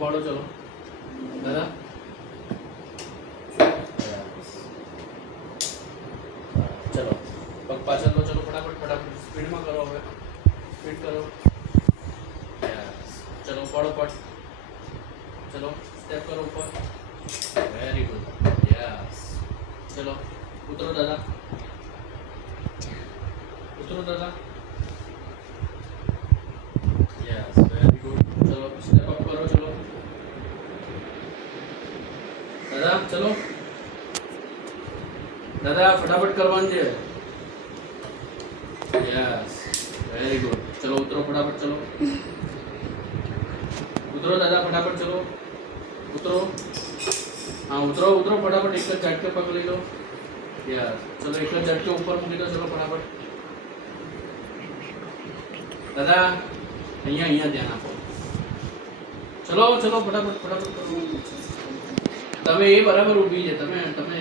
પાડો ચલો દાદા ચલો પગ પાછળ લો ચલો ફટાફટ ફટાફટ સ્પીડમાં કરો હવે સ્પીડ કરો ચલો પાડો પટ ચલો સ્ટેપ કરો ઉપર વેરી ગુડ યસ ચલો ઉતરો દાદા યસ વેરી ગુડ ચલો સ્ટેપ અપ કરો ચલો દાદા ચલો દાદા ફટાફટ કરવાનું છે યસ વેરી ગુડ ચલો ઉતરો ફટાફટ ચલો ઉતરો દાદા ફટાફટ ચલો ઉતરો हाँ उतरो उतरो फटाफट एक झटके पकड़ी लो यस चलो एक झटके ऊपर मूकी दो चलो फटाफट दादा अहिया अहिया ध्यान आपो चलो चलो फटाफट फटाफट करो तमे ए बराबर ऊभी છે તમે તમે